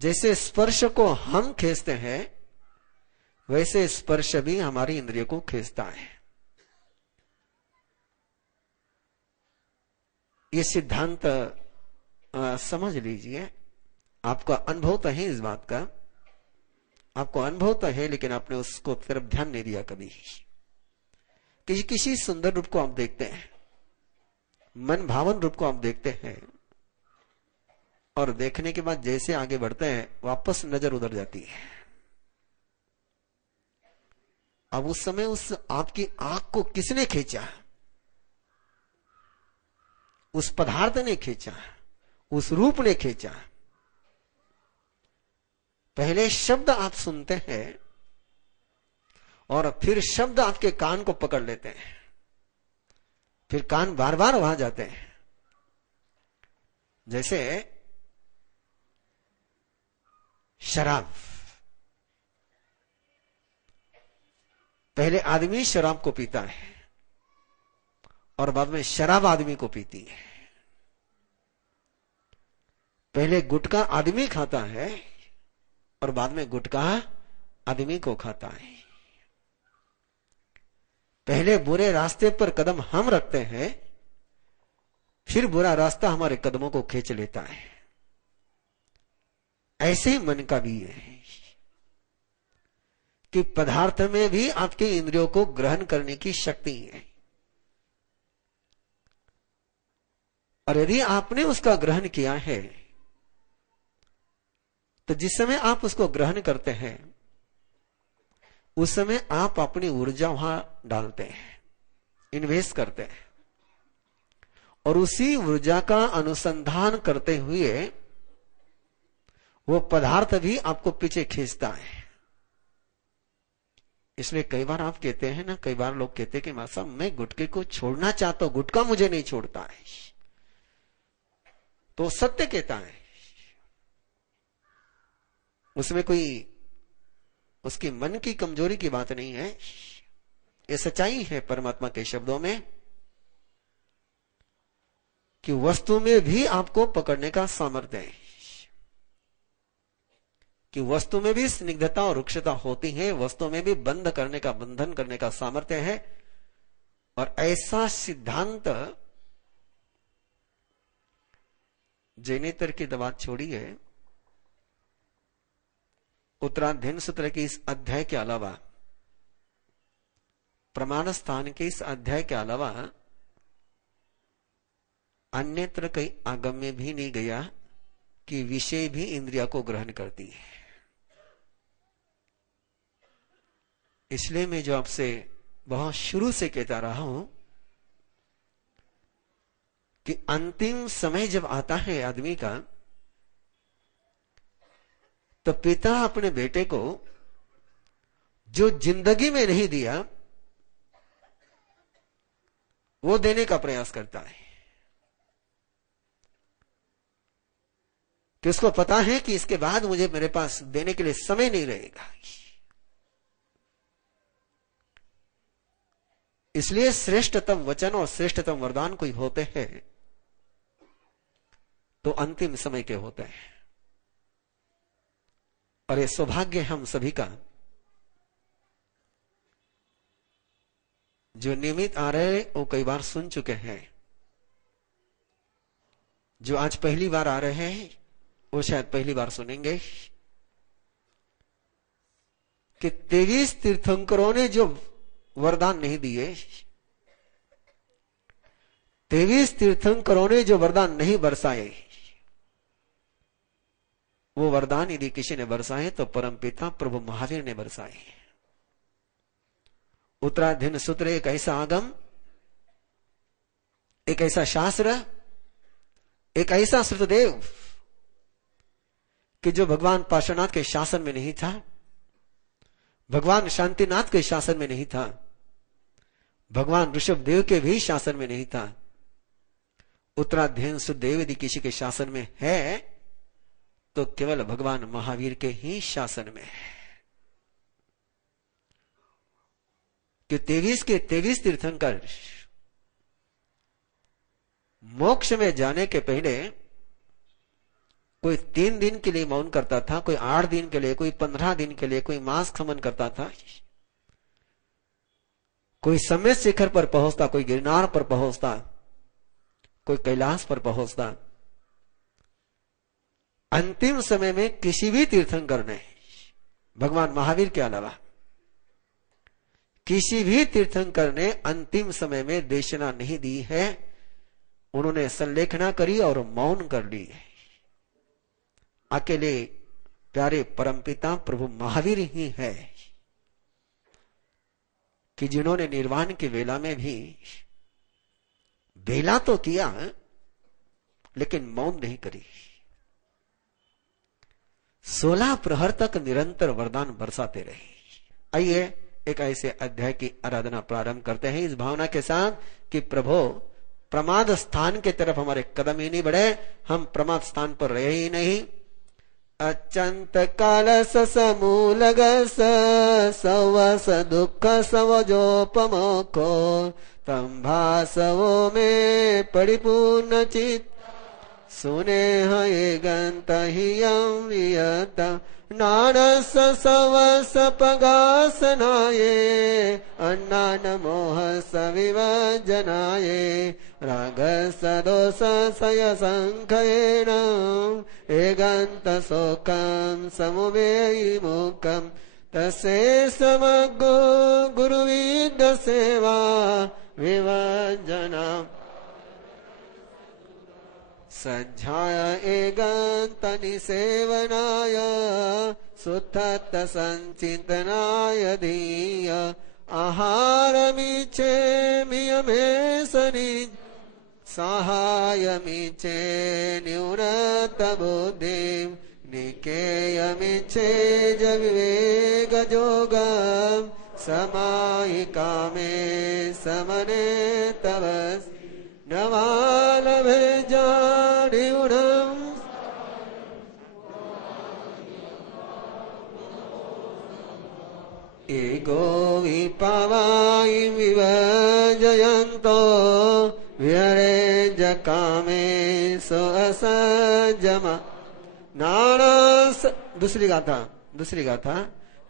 जैसे स्पर्श को हम खींचते हैं, वैसे स्पर्श भी हमारी इंद्रिय को खींचता है। ये सिद्धांत समझ लीजिए। आपका अनुभव तो है इस बात का, आपको अनुभव तो है, लेकिन आपने उसको तरफ ध्यान नहीं दिया कभी। किसी सुंदर रूप को आप देखते हैं, मन भावन रूप को आप देखते हैं, और देखने के बाद जैसे आगे बढ़ते हैं वापस नजर उधर जाती है। अब उस समय उस आपकी आंख को किसने खींचा? उस पदार्थ ने खींचा, उस रूप ने खींचा। पहले शब्द आप सुनते हैं और फिर शब्द आपके कान को पकड़ लेते हैं, फिर कान बार बार वहां जाते हैं। जैसे शराब, पहले आदमी शराब को पीता है और बाद में शराब आदमी को पीती है। पहले गुटखा आदमी खाता है और बाद में गुटखा आदमी को खाता है। पहले बुरे रास्ते पर कदम हम रखते हैं, फिर बुरा रास्ता हमारे कदमों को खींच लेता है। ऐसे ही मन का भी है कि पदार्थ में भी आपके इंद्रियों को ग्रहण करने की शक्ति है, और यदि आपने उसका ग्रहण किया है तो जिस समय आप उसको ग्रहण करते हैं उस समय आप अपनी ऊर्जा वहां डालते हैं, इन्वेस्ट करते हैं, और उसी ऊर्जा का अनुसंधान करते हुए वो पदार्थ भी आपको पीछे खींचता है। इसलिए कई बार आप कहते हैं ना, कई बार लोग कहते हैं कि मां साहब मैं गुटखे को छोड़ना चाहता हूं, गुटखा मुझे नहीं छोड़ता है, तो सत्य कहता है, उसमें कोई उसकी मन की कमजोरी की बात नहीं है। ये सच्चाई है परमात्मा के शब्दों में कि वस्तु में भी आपको पकड़ने का सामर्थ्य है, कि वस्तु में भी स्निग्धता और रुक्षता होती है, वस्तु में भी बंध करने का, बंधन करने का सामर्थ्य है। और ऐसा सिद्धांत जैनेतर की बात छोड़िए, उत्तराध्ययन सूत्र के इस अध्याय के अलावा, प्रमाण स्थान के इस अध्याय के अलावा अन्यत्र कई आगम में भी नहीं गया कि विषय भी इंद्रिया को ग्रहण करती है। इसलिए मैं जो आपसे बहुत शुरू से कहता रहा हूं कि अंतिम समय जब आता है आदमी का, तो पिता अपने बेटे को जो जिंदगी में नहीं दिया वो देने का प्रयास करता है, कि उसको पता है कि इसके बाद मुझे मेरे पास देने के लिए समय नहीं रहेगा। इसलिए श्रेष्ठतम वचन और श्रेष्ठतम वरदान कोई होते हैं तो अंतिम समय के होते हैं। और ये सौभाग्य हम सभी का, जो नियमित आ रहे वो कई बार सुन चुके हैं, जो आज पहली बार आ रहे हैं वो शायद पहली बार सुनेंगे कि 23 तीर्थंकरों ने जो वरदान नहीं दिए, 23 तीर्थंकरों ने जो वरदान नहीं बरसाए, वो वरदान यदि किसी ने बरसाए तो परमपिता प्रभु महावीर ने बरसाए। उत्तराध्ययन सूत्र एक ऐसा आगम, एक ऐसा शास्त्र, एक ऐसा श्रुतदेव कि जो भगवान पार्श्वनाथ के शासन में नहीं था, भगवान शांतिनाथ के शासन में नहीं था, भगवान ऋषभदेव के भी शासन में नहीं था। उत्तराध्ययन सुदेव यदि किसी के शासन में है तो केवल भगवान महावीर के ही शासन में है। कि 23 के 23 तीर्थंकर मोक्ष में जाने के पहले कोई 3 दिन के लिए मौन करता था, कोई 8 दिन के लिए, कोई 15 दिन के लिए, कोई मास खमन करता था, कोई समय शिखर पर पहुंचता, कोई गिरनार पर पहुंचता, कोई कैलाश पर पहुंचता। अंतिम समय में किसी भी तीर्थंकर ने भगवान महावीर के अलावा किसी भी तीर्थंकर ने अंतिम समय में देशना नहीं दी है। उन्होंने संलेखना करी और मौन कर ली है। अकेले प्यारे परमपिता प्रभु महावीर ही है कि जिन्होंने निर्वाण की वेला में भी बेला तो किया लेकिन मौन नहीं करी। 16 प्रहर तक निरंतर वरदान बरसाते रहे। आइए एक ऐसे अध्याय की आराधना प्रारंभ करते हैं इस भावना के साथ कि प्रभु प्रमाद स्थान के तरफ हमारे कदम ही नहीं बढ़े, हम प्रमाद स्थान पर रहे ही नहीं। अचंत कालस समूलग सवस दुख सवजोपमोखो तम भासवो में परिपूर्ण चित सुने हे गंत हियं वियत नानस सवस पगासनाये अन्नान मोह सविवजनाये राग सदोष सय संखयेन हे गंत शोकं समुमेयि मुखं तसे समग्रो गुरुविद सेवा विवजना सज्जाय एगंतनि सेवनाय सुत्थत संचिंतनाय धीय आहारमीचे मियमे सनि साहायमीचे न्यूनत बुद्धिं निकेयमीचे जविवेक जोगं समाहिका मे समने तवस् नवालभे जानिउणं एको विपावायि विभजयन्तो विहरे जकामे सो असजमा नानस दूसरी गाथा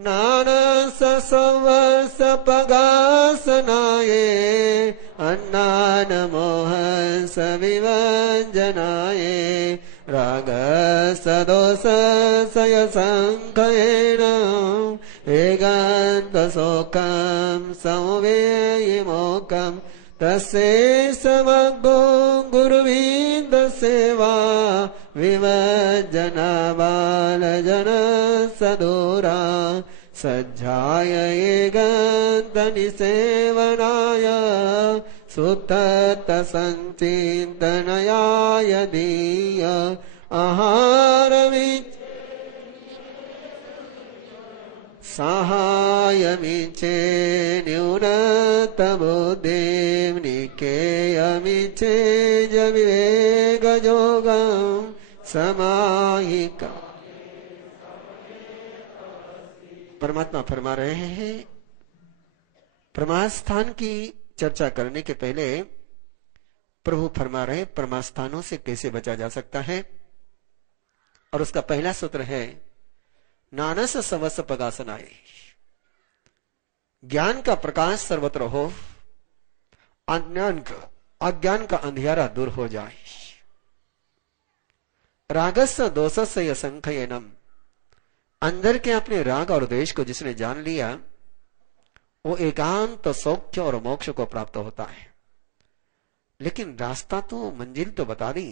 नानस सवस पगासनाये अन्नान मोह सविवंजनाये राग सदोष सय संखयेन एगंत शोकं संवेयि मोकं तस्से समग्रो गुरुविद सेवा विवजना बालजन सदूरा सज्जाय एगंतनि सेवनाय सुत्थत संचिंतनाय धीय आहारमिच साहायमीचे न्यूनत बुद्धिं निकेयमीचे जविवेक जोगं समाहिका। परमात्मा फरमा रहे हैं परमास्थान की चर्चा करने के पहले प्रभु फरमा रहे परमास्थानों से कैसे बचा जा सकता है। और उसका पहला सूत्र है नानस सवस पगासनाए, ज्ञान का प्रकाश सर्वत्र हो, अज्ञान का अंधियारा दूर हो जाए। रागस्य दोषस्य संखयनम, अंदर के अपने राग और द्वेष को जिसने जान लिया वो एकांत सौख्य और मोक्ष को प्राप्त होता है। लेकिन रास्ता तो मंजिल तो बता दी,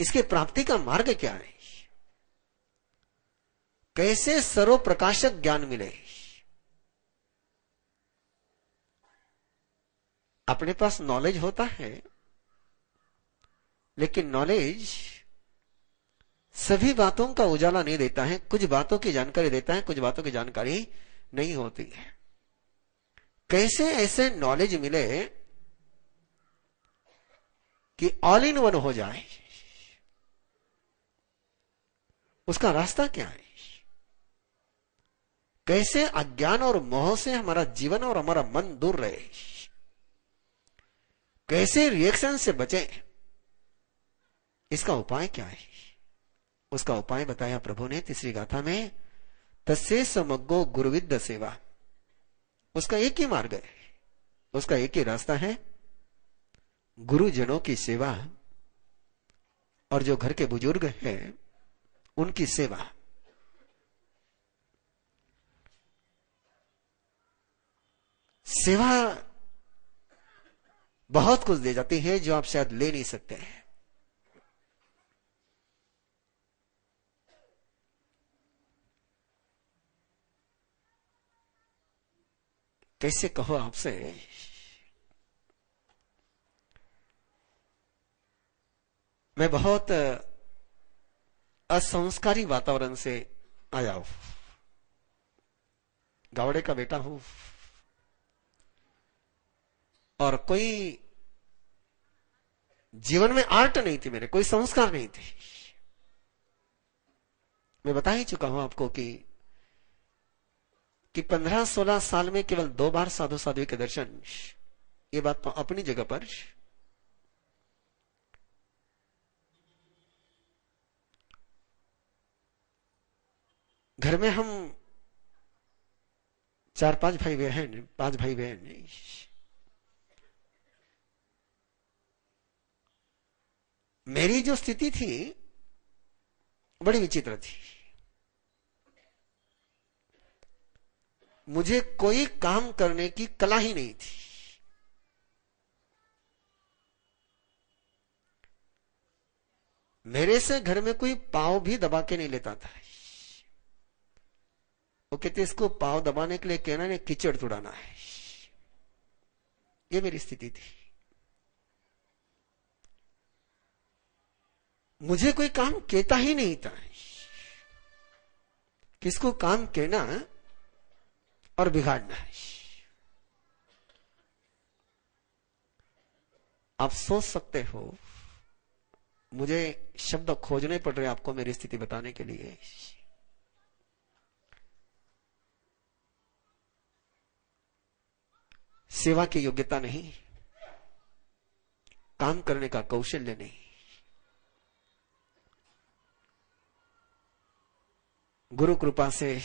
इसके प्राप्ति का मार्ग क्या है, कैसे सर्व प्रकाशक ज्ञान मिले। अपने पास नॉलेज होता है लेकिन नॉलेज सभी बातों का उजाला नहीं देता है, कुछ बातों की जानकारी देता है, कुछ बातों की जानकारी नहीं होती है। कैसे ऐसे नॉलेज मिले कि ऑल इन वन हो जाए, उसका रास्ता क्या है। कैसे अज्ञान और मोह से हमारा जीवन और हमारा मन दूर रहे, कैसे रिएक्शन से बचे, इसका उपाय क्या है? उसका उपाय बताया प्रभु ने तीसरी गाथा में, तस्से समग्गो गुरुविद्य सेवा। उसका एक ही मार्ग है, उसका एक ही रास्ता है, गुरुजनों की सेवा और जो घर के बुजुर्ग हैं उनकी सेवा। सेवा बहुत कुछ दे जाती है जो आप शायद ले नहीं सकते हैं। कैसे कहो आपसे, मैं बहुत असंस्कारी वातावरण से आया हूं, गावड़े का बेटा हूं, और कोई जीवन में आर्ट नहीं थी, मेरे कोई संस्कार नहीं थे। मैं बता ही चुका हूं आपको कि 15-16 साल में केवल 2 बार साधु साध्वी के दर्शन। ये बात तो अपनी जगह पर। घर में हम 4-5 भाई बहन, 5 भाई बहन। मेरी जो स्थिति थी बड़ी विचित्र थी। मुझे कोई काम करने की कला ही नहीं थी। मेरे से घर में कोई पाव भी दबा के नहीं लेता था। वो कहते इसको पाव दबाने के लिए कहना ने कीचड़ तुड़ाना है। ये मेरी स्थिति थी। मुझे कोई काम कहता ही नहीं था। किसको काम कहना और बिगाड़ना है। आप सोच सकते हो, मुझे शब्द खोजने पड़ रहे आपको मेरी स्थिति बताने के लिए। सेवा की योग्यता नहीं, काम करने का कौशल्य नहीं। गुरु कृपा से,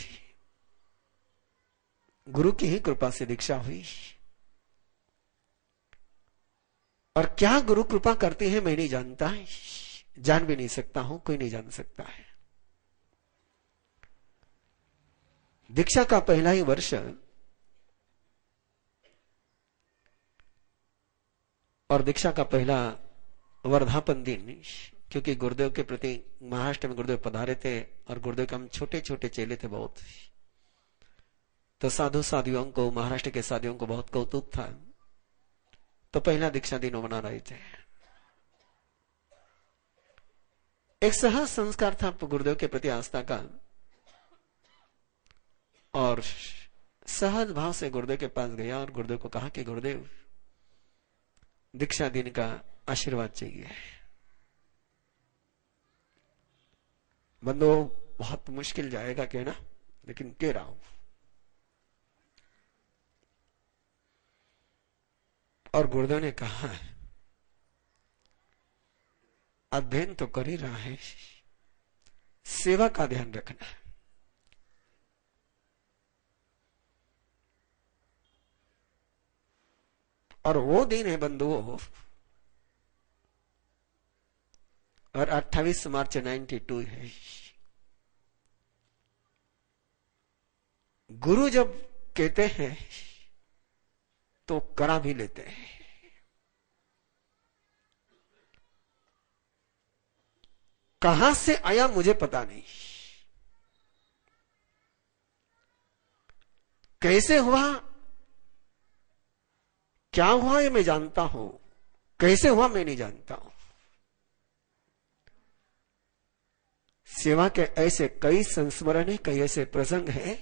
गुरु की ही कृपा से दीक्षा हुई। और क्या गुरु कृपा करती है मैं नहीं जानता है, जान भी नहीं सकता हूं, कोई नहीं जान सकता है। दीक्षा का पहला ही वर्ष और दीक्षा का पहला वर्धापन दिन, क्योंकि गुरुदेव के प्रति महाराष्ट्र में गुरुदेव पधारे थे और गुरुदेव के हम छोटे छोटे चेले थे बहुत, तो साधु साधियों को, महाराष्ट्र के साधियों को बहुत कौतुक था। तो पहला दीक्षा दिन मना रहे थे। एक सहज संस्कार था गुरुदेव के प्रति आस्था का, और सहज भाव से गुरुदेव के पास गया और गुरुदेव को कहा कि गुरुदेव दीक्षा दिन का आशीर्वाद चाहिए। बंदो बहुत मुश्किल जाएगा कहना, लेकिन कह रहा हूं। और गुरुदेव ने कहा अध्ययन तो कर ही रहा है, सेवा का ध्यान रखना। और वो दिन है बंधुओं, और 28 मार्च 92 है। गुरु जब कहते हैं तो करा भी लेते हैं। कहां से आया मुझे पता नहीं, कैसे हुआ, क्या हुआ ये मैं जानता हूं, कैसे हुआ मैं नहीं जानता हूं। सेवा के ऐसे कई संस्मरण है, कई ऐसे प्रसंग हैं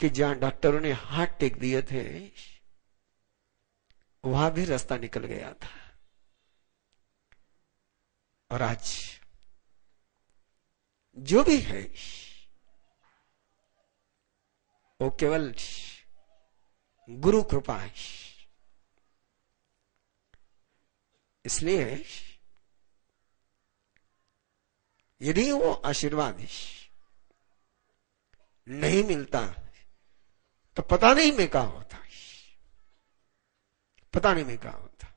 कि जहां डॉक्टरों ने हाथ टेक दिए थे वहां भी रास्ता निकल गया था। और आज जो भी है वो केवल गुरु कृपा है। इसलिए यदि वो आशीर्वाद नहीं मिलता तो पता नहीं मैं क्या होता, पता नहीं मैं क्या होता।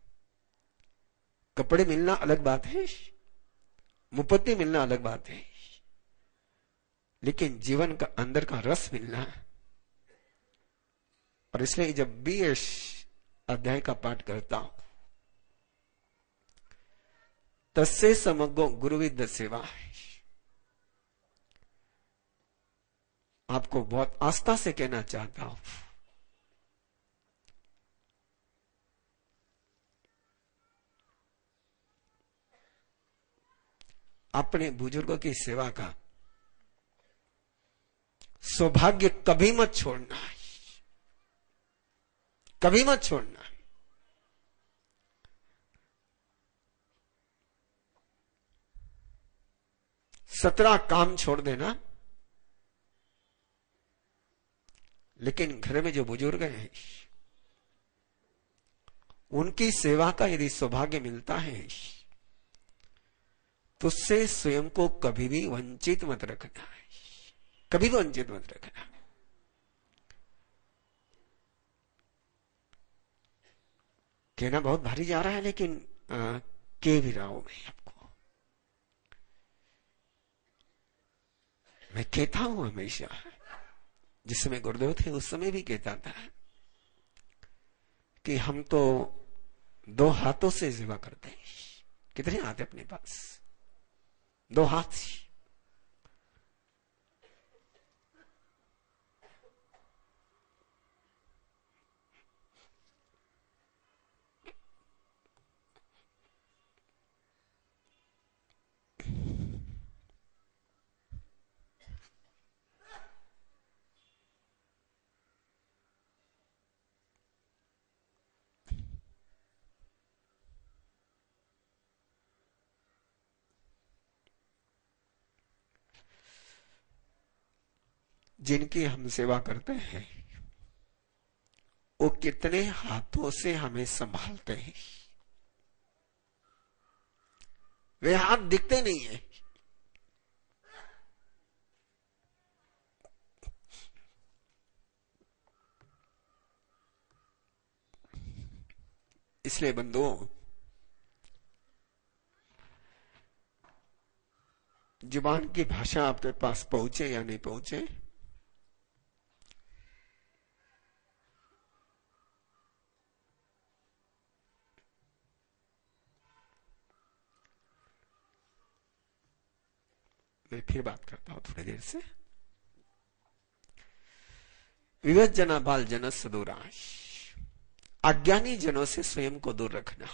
कपड़े मिलना अलग बात है, मुपत्ति मिलना अलग बात है, लेकिन जीवन का अंदर का रस मिलना। और इसलिए जब भी इस अध्याय का पाठ करता हूं, तस्से समग्रो गुरुविद सेवा, आपको बहुत आस्था से कहना चाहता हूं, अपने बुजुर्गों की सेवा का सौभाग्य कभी मत छोड़ना, कभी मत छोड़ना। 17 काम छोड़ देना, लेकिन घर में जो बुजुर्ग हैं उनकी सेवा का यदि सौभाग्य मिलता है तो उससे स्वयं को कभी भी वंचित मत रखना है, कभी भी वंचित मत रखना। कहना बहुत भारी जा रहा है, लेकिन कह भी रहा हूं मैं आपको। मैं कहता हूं हमेशा, जिस समय गुरुदेव थे उस समय भी कहता था कि हम तो 2 हाथों से सेवा करते हैं। कितने हाथ है अपने पास? 2 हाथ। जिनकी हम सेवा करते हैं वो कितने हाथों से हमें संभालते हैं। वे हाथ दिखते नहीं है, इसलिए बंधुओं, जुबान की भाषा आपके पास पहुंचे या नहीं पहुंचे, मैं फिर बात करता हूं थोड़ी देर से। विवेक जना बाल जन सदूरा, अज्ञानी जनों से स्वयं को दूर रखना,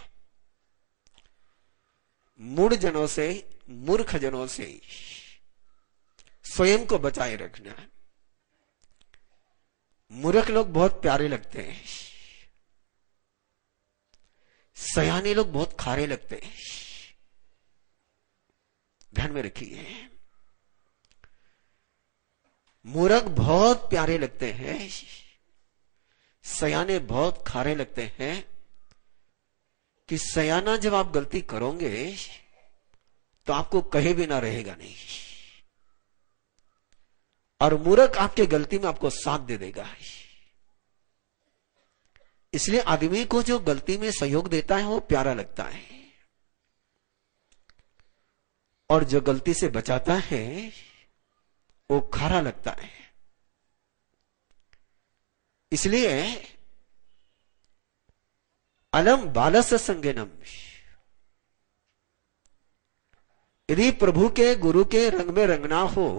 मूढ़ जनों से, मूर्ख जनों से स्वयं को बचाए रखना। मूर्ख लोग बहुत प्यारे लगते हैं, सयाने लोग बहुत खारे लगते हैं, ध्यान में रखिए। मूर्ख बहुत प्यारे लगते हैं, सयाने बहुत खारे लगते हैं। कि सयाना जब आप गलती करोगे तो आपको कहे भी ना रहेगा नहीं, और मूर्ख आपके गलती में आपको साथ दे देगा। इसलिए आदमी को जो गलती में सहयोग देता है वो प्यारा लगता है, और जो गलती से बचाता है वो खारा लगता है। इसलिए अलम बालस संज्ञनम, यदि प्रभु के गुरु के रंग में रंगना हो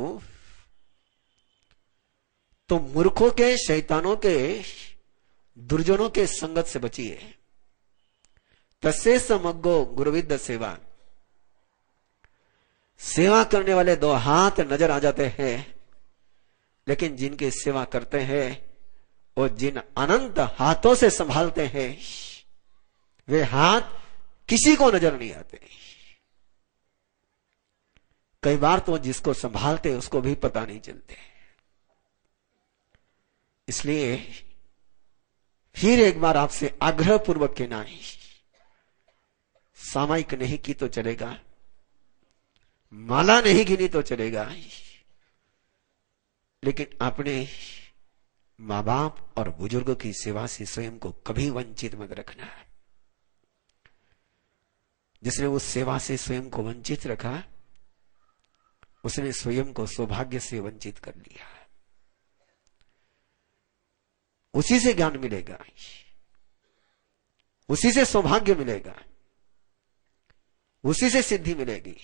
तो मूर्खों के, शैतानों के, दुर्जनों के संगत से बचिए। तस्से समग्गो गुरुविद सेवा, सेवा करने वाले 2 हाथ नजर आ जाते हैं, लेकिन जिनकी सेवा करते हैं और जिन अनंत हाथों से संभालते हैं वे हाथ किसी को नजर नहीं आते। कई बार तो जिसको संभालते उसको भी पता नहीं चलते। इसलिए फिर एक बार आपसे आग्रह पूर्वक कहना है, सामायिक नहीं की तो चलेगा, माला नहीं गिनी तो चलेगा, लेकिन अपने मां बाप और बुजुर्गों की सेवा से स्वयं को कभी वंचित मत रखना। जिसने उस सेवा से स्वयं को वंचित रखा, उसने स्वयं को सौभाग्य से वंचित कर लिया। उसी से ज्ञान मिलेगा, उसी से सौभाग्य मिलेगा, उसी से सिद्धि मिलेगी।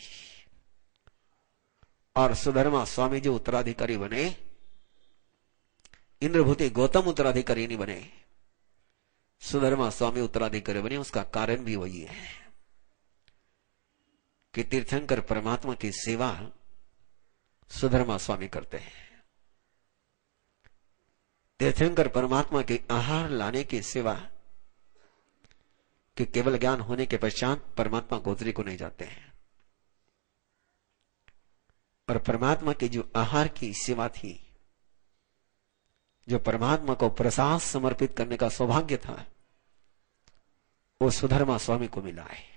और सुधर्मा स्वामी जो उत्तराधिकारी बने, इंद्रभूति गौतम उत्तराधिकारी नहीं बने, सुधर्मा स्वामी उत्तराधिकारी बने। उसका कारण भी वही है कि तीर्थंकर परमात्मा की सेवा सुधर्मा स्वामी करते हैं। तीर्थंकर परमात्मा के आहार लाने की सेवा कि केवल ज्ञान होने के पश्चात परमात्मा गोत्री को नहीं जाते हैं। और परमात्मा की जो आहार की सेवा थी, जो परमात्मा को प्रसाद समर्पित करने का सौभाग्य था, वो सुधर्मा स्वामी को मिला है।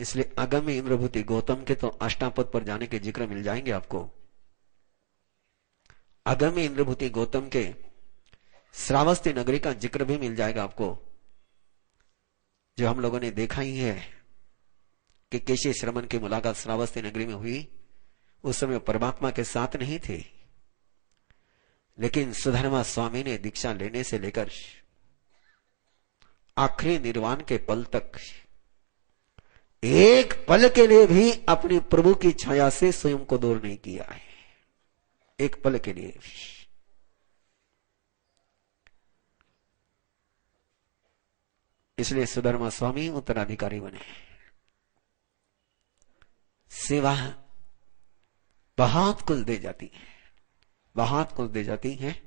इसलिए अगम इंद्रभूति गौतम के तो अष्टापद पर जाने के जिक्र मिल जाएंगे आपको। अगम इंद्रभूति गौतम के श्रावस्ती नगरी का जिक्र भी मिल जाएगा आपको, जो हम लोगों ने देखा ही है कि केशव श्रमण की मुलाकात श्रावस्ती नगरी में हुई। उस समय परमात्मा के साथ नहीं थे, लेकिन सुधर्मा स्वामी ने दीक्षा लेने से लेकर आखिरी निर्वाण के पल तक एक पल के लिए भी अपनी प्रभु की छाया से स्वयं को दूर नहीं किया है, एक पल के लिए भी। इसलिए सुधर्मा स्वामी उत्तराधिकारी बने। सेवा बहुत कुछ दे जाती है, बहुत कुछ दे जाती है।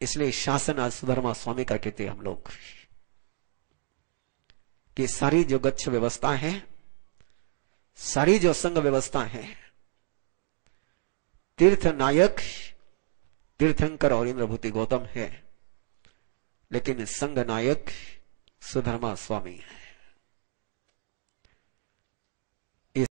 इसलिए शासन आज सुधर्मा स्वामी का कहते हम लोग कि सारी जो गच्छ व्यवस्था है, सारी जो संघ व्यवस्था है, तीर्थ नायक तीर्थंकर और इंद्रभूति गौतम है, लेकिन संघ नायक सुधर्मा स्वामी है।